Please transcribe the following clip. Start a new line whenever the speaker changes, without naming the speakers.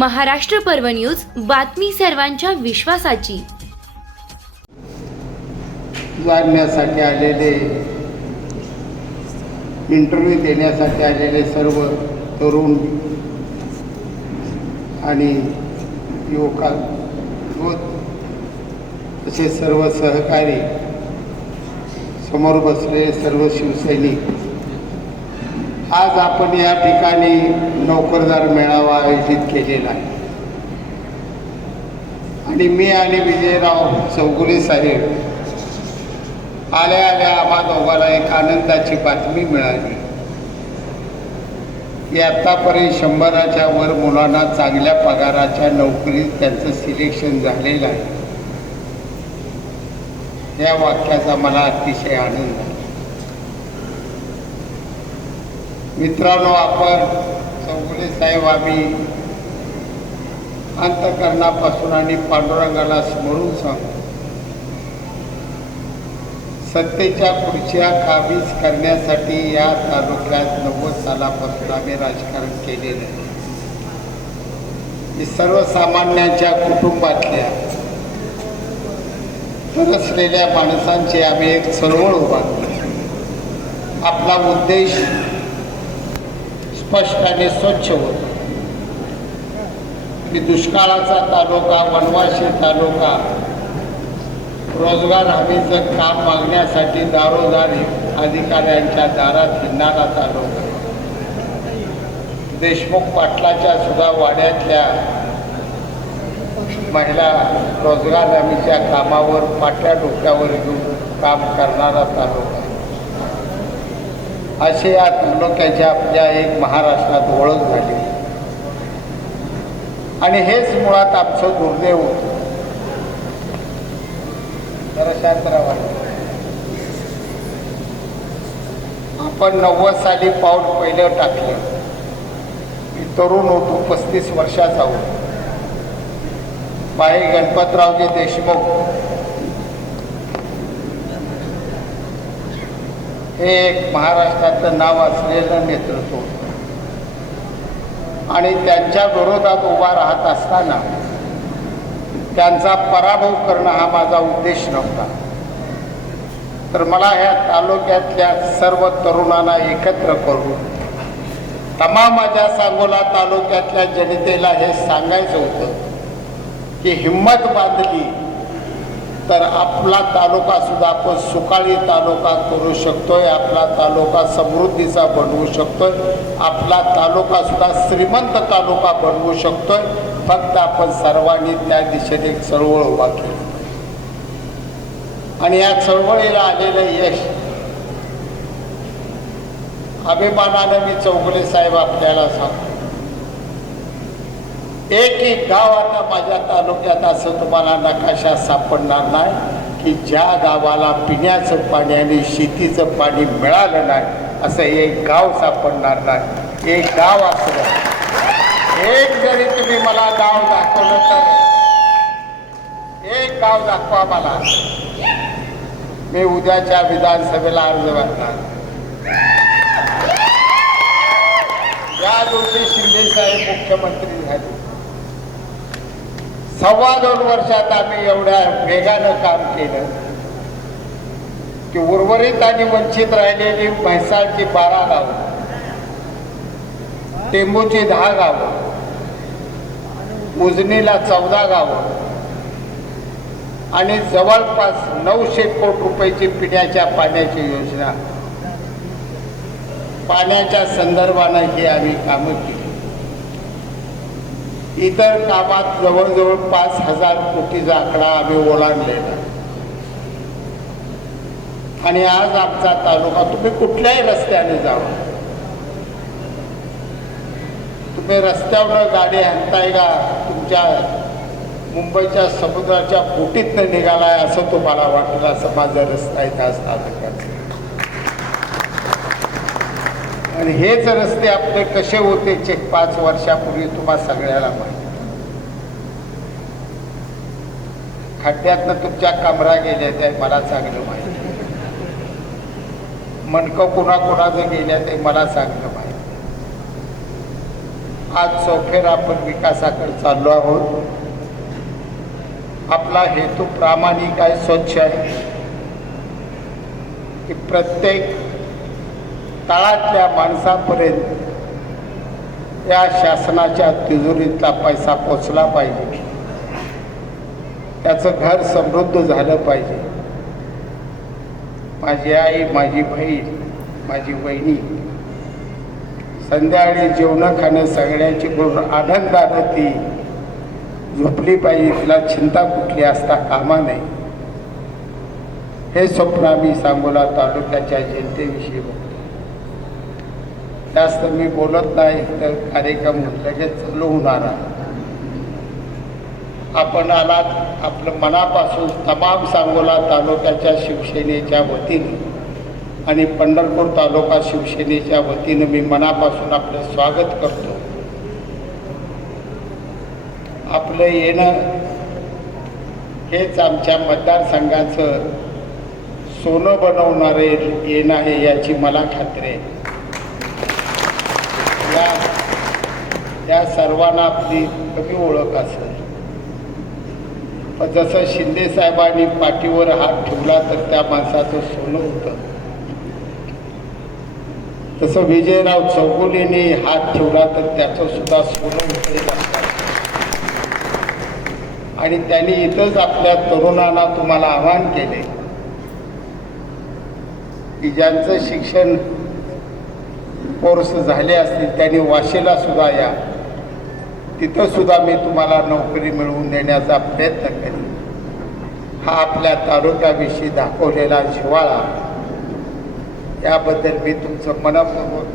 महाराष्ट्र पर्व न्यूज बातमी सर्वांच्या विश्वासाची
वाढण्यासाठी आलेले इंटरव्ह्यू देण्यासाठी आलेले सर्व तरुण आणि युवका तसेच सर्व सहकारी समोर बसलेले सर्व शिवसैनिक आज आपण या ठिकाणी नोकरदार मेळावा आयोजित केलेला आहे आणि मी आणि विजयराव चौगुले साहेब आल्या आल्या आम्हा दोघाला एक आनंदाची बातमी मिळाली की आत्तापर्यंत शंभराच्या वर मुलांना चांगल्या पगाराच्या नोकरीत त्यांचं सिलेक्शन झालेलं आहे या वाक्याचा मला अतिशय आनंद आहे मित्रांनो आपण सौगुले साहेब आम्ही अंतकरणापासून आणि पांडुरंगाला स्मरून सांगतो सत्तेच्या पुढच्या काबीज करण्यासाठी या तालुक्यात नव्वद सालापासून आम्ही राजकारण केलेलं आहे मी सर्वसामान्यांच्या कुटुंबातल्या तरसलेल्या माणसांचे आम्ही एक चळवळ उभारतो आपला उद्देश स्पष्ट आणि स्वच्छ होत की दुष्काळाचा तालुका वनवाशी तालुका रोजगार हमीचं काम मागण्यासाठी दारोदारी अधिकाऱ्यांच्या दारात हिंडणारा तालुका देशमुख पाटलाच्या सुद्धा वाड्यातल्या महिला रोजगार हमीच्या कामावर पाटल्या डोक्यावर घेऊन काम करणारा तालुका असे या तालुक्याची आपल्या एक महाराष्ट्रात ओळख झाली आणि हेच मुळात आमचं दुर्दैव होत आपण नव्वद साली पाऊल पहिलं टाकलं मी तरुण होतो पस्तीस वर्षाचा होतो बाई गणपतरावजी देशमुख हे एक महाराष्ट्राचं नाव असलेलं नेतृत्व आणि त्यांच्या विरोधात उभा राहत असताना त्यांचा पराभव करणं हा माझा उद्देश नव्हता तर मला ह्या तालुक्यातल्या सर्व तरुणांना एकत्र करून तमा माझ्या सांगोला तालुक्यातल्या जनतेला हे सांगायचं होतं की हिंमत बांधली तर आपला तालुका सुद्धा आपण सुकाळी तालुका करू शकतोय आपला तालुका समृद्धीचा बनवू शकतोय आपला तालुका सुद्धा श्रीमंत तालुका बनवू शकतोय फक्त आपण सर्वांनी त्या दिशेने चळवळ उभा केली आणि या चळवळीला आलेलं यश अभिमानानं मी चौकले साहेब आपल्याला सांगतो एक एक गाव आता माझ्या तालुक्यात असं तुम्हाला नकाशा सापडणार नाही की ज्या गावाला पिण्याचं पाणी आणि शेतीचं पाणी मिळालं नाही असं एक गाव सापडणार नाही एक गाव असलं एक जरी तुम्ही मला गाव दाखवलं तर एक गाव दाखवा मला मी उद्याच्या विधानसभेला अर्ज भरणार या दिवशी शिंदे साहेब मुख्यमंत्री झाले सव्वा दोन वर्षात आम्ही एवढ्या वेगानं काम केलं की उर्वरित आणि वंचित राहिलेली म्हैसाळची बारा गावं टेंबूची दहा गावं उजनीला चौदा गावं आणि जवळपास नऊशे कोटी रुपयाची पिण्याच्या पाण्याची योजना पाण्याच्या संदर्भानं ही आम्ही कामं केली इतर कामात जवळजवळ पाच हजार कोटीचा आकडा आम्ही ओलांडलेला आणि आज आमचा तालुका तुम्ही कुठल्याही रस्त्याने जावा तुम्ही रस्त्यावर गाडी आणताय का तुमच्या मुंबईच्या समुद्राच्या बोटीतनं निघालाय असं तुम्हाला वाटलं असं माझा रस्ता का तालुक्यात आणि हेच रस्ते आपले कसे होते चेक पाच वर्षापूर्वी तुम्हा सगळ्याला माहिती खड्ड्यातनं तुमच्या कमरा गेल्या ते मला चांगलं माहिती मणक कोणा जर गेल्या ते मला चांगलं माहिती आज चौफेर आपण विकासाकडे चाललो आहोत आपला हेतू प्रामाणिक आहे स्वच्छ आहे की प्रत्येक तळातल्या माणसापर्यंत या शासनाच्या तिजोरीतला पैसा पोचला पाहिजे त्याचं घर समृद्ध झालं पाहिजे माझी आई माझी बहीण माझी बहिणी संध्याकाळी जेवणं खाणं सगळ्यांची करून आनंदानं ती झोपली पाहिजे तिला चिंता कुठली असता कामा नाही हे स्वप्न आम्ही सांगोला तालुक्याच्या जनतेविषयी बघतो जास्त मी बोलत नाही तर कार्यक्रम लगेच चालू होणार आहे आपण आलात आपलं मनापासून तमाम सांगोला तालुक्याच्या शिवसेनेच्या वतीने आणि पंढरपूर तालुका शिवसेनेच्या वतीनं मी मनापासून आपलं स्वागत करतो आपलं येणं हेच आमच्या मतदारसंघाचं सोनं बनवणारे येणं आहे याची मला खात्री आहे त्या सर्वांना आपली कमी ओळख असेल जसं शिंदे साहेबांनी पाठीवर हात ठेवला तर त्या माणसाचं सोनं होतं तसं विजयराव चौगुलेने हात ठेवला तर त्याचं सुद्धा सोनं होतं आणि त्यांनी इथंच आपल्या तरुणांना तुम्हाला आवाहन केले की ज्यांचं शिक्षण कोर्स झाले असतील त्यांनी वाशीला सुद्धा या तिथंसुद्धा सुद्धा मी तुम्हाला नोकरी मिळवून देण्याचा प्रयत्न करेन हा आपल्या तालुक्याविषयी दाखवलेला जिवाळा याबद्दल मी तुमचं मनपूर्वक